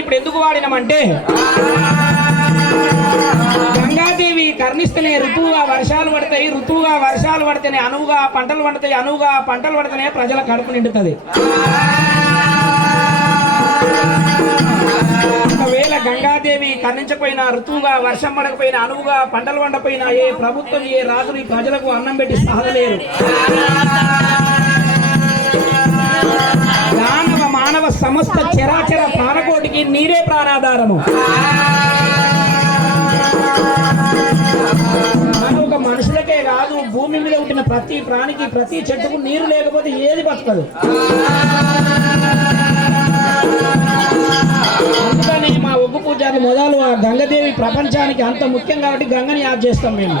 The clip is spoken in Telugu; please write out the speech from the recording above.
ఇప్పుడు ఎందుకు వాడినామంటే గంగాదేవి కర్ణిస్తేనే ఋతువుగా వర్షాలు పడతాయి, ఋతువుగా వర్షాలు పడితేనే అనువుగా పంటలు పడతాయి, అనువుగా పంటలు పడితేనే ప్రజల కడుపు నిండుతుంది. ఒకవేళ గంగాదేవి కర్ణించకపోయినా, ఋతువుగా వర్షం పడకపోయినా, అనువుగా పంటలు పండపోయినా ఏ ప్రభుత్వం ఏ రాజులు ఈ ప్రజలకు అన్నం పెట్టి సాధలేరు. దానవ మానవ సమస్త చరాచర ప్రాణకోటికి నీరే ప్రాణాధారము. ఒక మనుషులకే కాదు, భూమి మీద పుట్టిన ప్రతి ప్రాణికి ప్రతి చెట్టుకు నీరు లేకపోతే ఏది బతకదు. అందుకని మా ఒగ్గు పూజారి మొదలు ఆ గంగదేవి ప్రపంచానికి అంత ముఖ్యం కాబట్టి గంగని యాద్ చేస్తాం మేము.